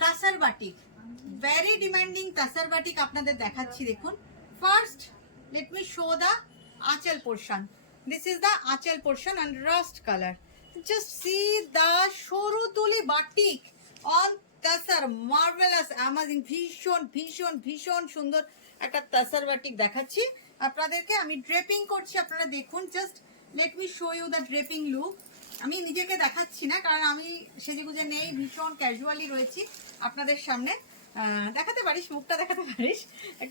তাসার batik, very demanding তাসার batik আপনাদের দেখাচ্ছি। দেখুন, first late me show the আঁচল পোর্শন। দিস ইজ দ্য আঁচল portion and rushed colour. Just see the সরু তুলি বাটিক অন তাসার, মার্ভেলাস, অ্যামাজিং, ভীষণ ভীষণ ভীষণ সুন্দর একটা তাসার বাটিক দেখাচ্ছি আপনাদেরকে। আমি ড্রেপিং করছি, আপনারা দেখুন। Just let me show you the draping look. আমি নিজেকে দেখাচ্ছি না, কারণ আমি সেজেগুজে নেই, ভীষণ ক্যাজুয়ালি রয়েছি আপনাদের সামনে। দেখাতে পারিস, মুখটা দেখাতে পারিস,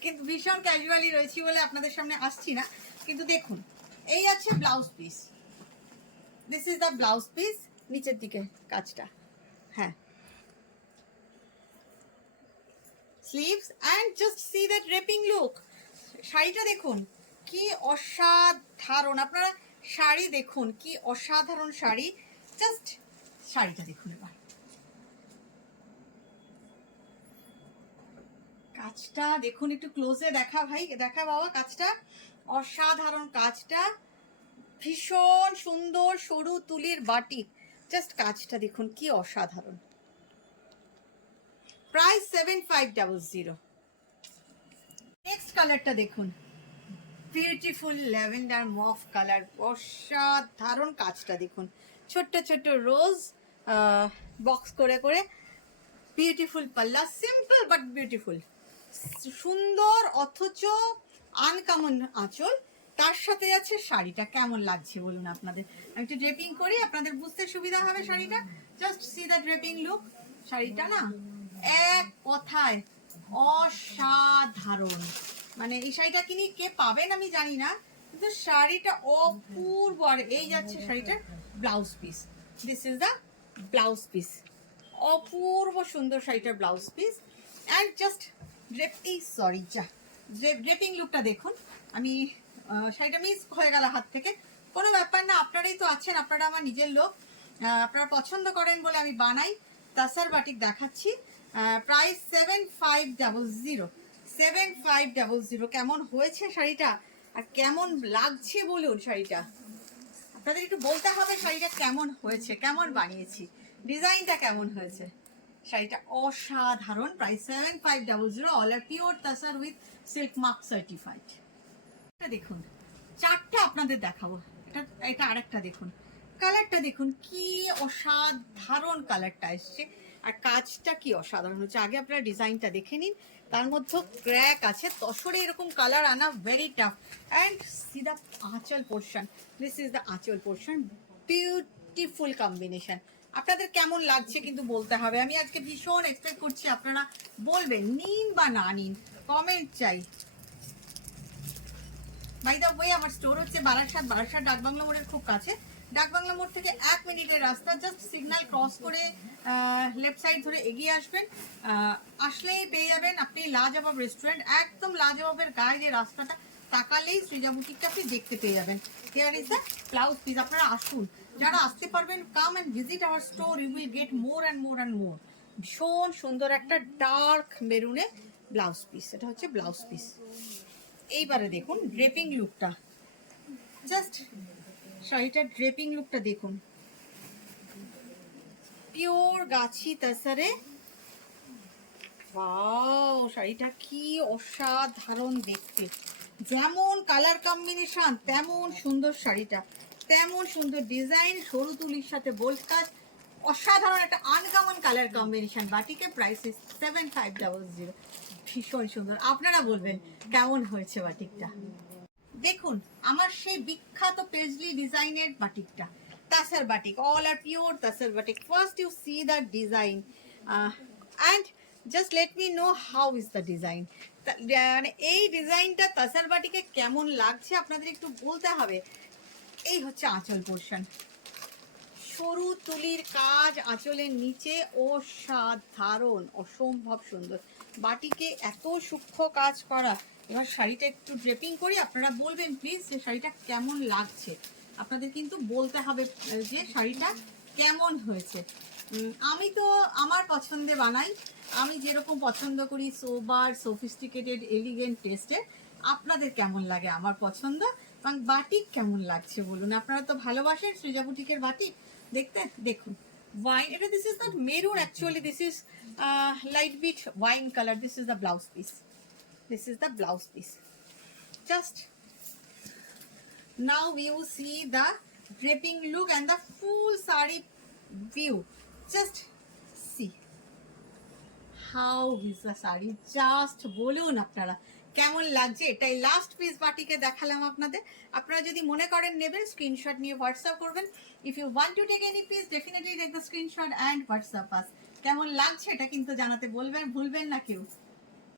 কিন্তু ভীষণ ক্যাজুয়ালি রয়েছি বলে আপনাদের সামনে আসছি না। কিন্তু দেখুন, এই আছে blouse piece. This is the blouse piece, নিচের দিকে কাজটা, হ্যাঁ, sleeves and just see the draping look. শাড়িটা দেখুন কি অসাধারণ, আপনারা শাড়ি দেখুন কি অসাধারণ শাড়ি। জাস্ট শাড়িটা দেখুন এবার, কাজটা দেখুন, একটু ক্লোজে দেখা ভাই, দেখা বাবা কাজটা, অসাধারণ কাজটা, ভীষণ সুন্দর সরু তুলির বাটিক। জাস্ট কাজটা দেখুন কি অসাধারণ। প্রাইস 7500। নেক্সট কালারটা দেখুন, বিউটিফুল ল্যাভেন্ডার মফ কালার, অসাধারণ কাজটা দেখুন, ছোট্ট ছোট্ট রোজ বক্স করে করে, বিউটিফুল পাল্লা, সিম্পল বাট বিউটিফুল, সুন্দর অথচ আনকমন আঁচল, তার সাথে আছে শাড়িটা। কেমন লাগছে বলুন আপনাদের? আমি একটু ড্রেপিং করি, আপনাদের বুঝতে সুবিধা হবে শাড়িটা। Just see the draping look. শাড়িটা না এক কথায় অসাধারণ, মানে এই শাড়িটা কিনি কে পাবেন আমি জানি না, কিন্তু শাড়িটা অপূর্ব। আর এই যাচ্ছে শাড়িটার blouse piece, this is the blouse piece, অপূর্ব সুন্দর শাড়িটার blouse piece. And just draping লুকটা দেখুন। আমি শাড়িটা মিস হয়ে গেল হাত থেকে, কোনো ব্যাপার না, আপনারাই তো আছেন, আপনারা আমার নিজের লোক, আপনারা পছন্দ করেন বলে আমি বানাই। তাসার বাটিক দেখাচ্ছি, প্রাইস 7500। 7500। কেমন হয়েছে শাড়িটা আর কেমন লাগছে বলুন শাড়িটা? আপনাদের একটু বলতে হবে শাড়িটা কেমন হয়েছে, কেমন বানিয়েছি, ডিজাইনটা কেমন হয়েছে। শাড়িটা অসাধারণ। Price 7500, all are pure tussar with silk mark certified. এটা দেখুন, চারটা আপনাদের দেখাবো। এটা আরেকটা দেখুন, কালারটা দেখুন কি অসাধারণ কালারটা এসছে, আর কাজটা কি অসাধারণ হচ্ছে। আগে আপনারা ডিজাইনটা দেখে নিন, তার মধ্যে ক্র্যাক আছে, তসরে এরকম কালার আনা very tough. And C the আঁচল পোর্শন, দিস ইজ দ্য আঁচল পোর্শন, বিউটিফুল কম্বিনেশন। আপনাদের কেমন লাগছে কিন্তু বলতে হবে। আমি আজকে ভীষণ এক্সপেক্ট করছি আপনারা বলবেন, নিন বা না নিন, কমেন্ট চাই। বাই দ্য ওয়ে, আমার স্টোর হচ্ছে বারাসাত ডাকবাংলা মোড়ের খুব কাছে। ডাকবাংলা মোড় থেকে 1 মিনিটের রাস্তা, জাস্ট সিগন্যাল ক্রস করে লেফট সাইড ধরে এগিয়ে আসবেন, আসলেই পেয়ে যাবেন আপনি লাজবাব রেস্টুরেন্ট। একদম লাজবাবের গায়ে যে রাস্তাটা, তাকালেই সৃজা বুটিকটা আপনি দেখতে পেয়ে যাবেন। Here is the blouse piece. আপনারা আসুন, যারা আসতে পারবেন, come and visit our store, you will get more and more and more. ভীষণ সুন্দর একটা ডার্ক মেরুনে ব্লাউজ পিস, এটা হচ্ছে ব্লাউজ পিস। এইবারে দেখুন ড্রেপিং লুকটা, জাস্ট শাড়িটার ড্রেপিং লুকটা দেখুন, পিওর গাছি তাসারে। ওয়াও, শাড়িটা কি অসাধারণ দেখতে, যেমন কালার কম্বিনেশন তেমন সুন্দর শাড়িটা, তেমন সুন্দর ডিজাইন, সরু তুলির সাথে বোল্ড কাজ, অসাধারণ একটা আনকমন কালার কম্বিনেশন। বাটিকে প্রাইস 7500, ভীষণ সুন্দর। আপনারা বলবেন কেমন হয়েছে বাটিকটা। দেখুন আমার সেই বিখ্যাত পেজলি ডিজাইনের বাটিকটা, tussar batik, all are pure tussar batik. First you see the design and just let me know how is the design. মানে এই ডিজাইনটা তাসার বাটিকে কেমন লাগছে আপনাদের একটু বলতে হবে। এই হচ্ছে আঁচল পোর্শন, সরু তুলির কাজ আঁচলের নিচে, অসাধারণ, অসম্ভব সুন্দর। বাটিকে এত সূক্ষ্ম কাজ করা। এবার শাড়িটা একটু ড্রেপিং করি, আপনারা বলবেন প্লিজ যে শাড়িটা কেমন লাগছে। আপনাদের কিন্তু বলতে হবে যে শাড়িটা কেমন হয়েছে। আমি তো আমার পছন্দে বানাই, আমি যেরকম পছন্দ করি, সোবার, সোফিস্টিকেটেড, এলিগেন্ট টেস্টে। আপনাদের কেমন লাগে আমার পছন্দ, এবং বাটিক কেমন লাগছে বলুন। আপনারা তো ভালোবাসেন সৃজা বুটিকের বাটিক দেখতে। দেখুন wine. This is not maroon actually. This is light bit wine color. This is the blouse piece. This is the blouse piece. Just now you see the draping look and the full sari view. Just see how is the sari. Just বলুন আপনারা কেমন লাগছে। এটাই last piece বাটিকে দেখালাম আপনাদের। আপনারা যদি মনে করেন নেবেন স্ক্রিনশট নিয়ে হোয়াটসঅ্যাপ করবেন। If you want to take any piece definitely take the screenshot and WhatsApp us. কেমন লাগছে এটা কিন্তু জানাতে বলবেন, ভুলবেন না কেউ।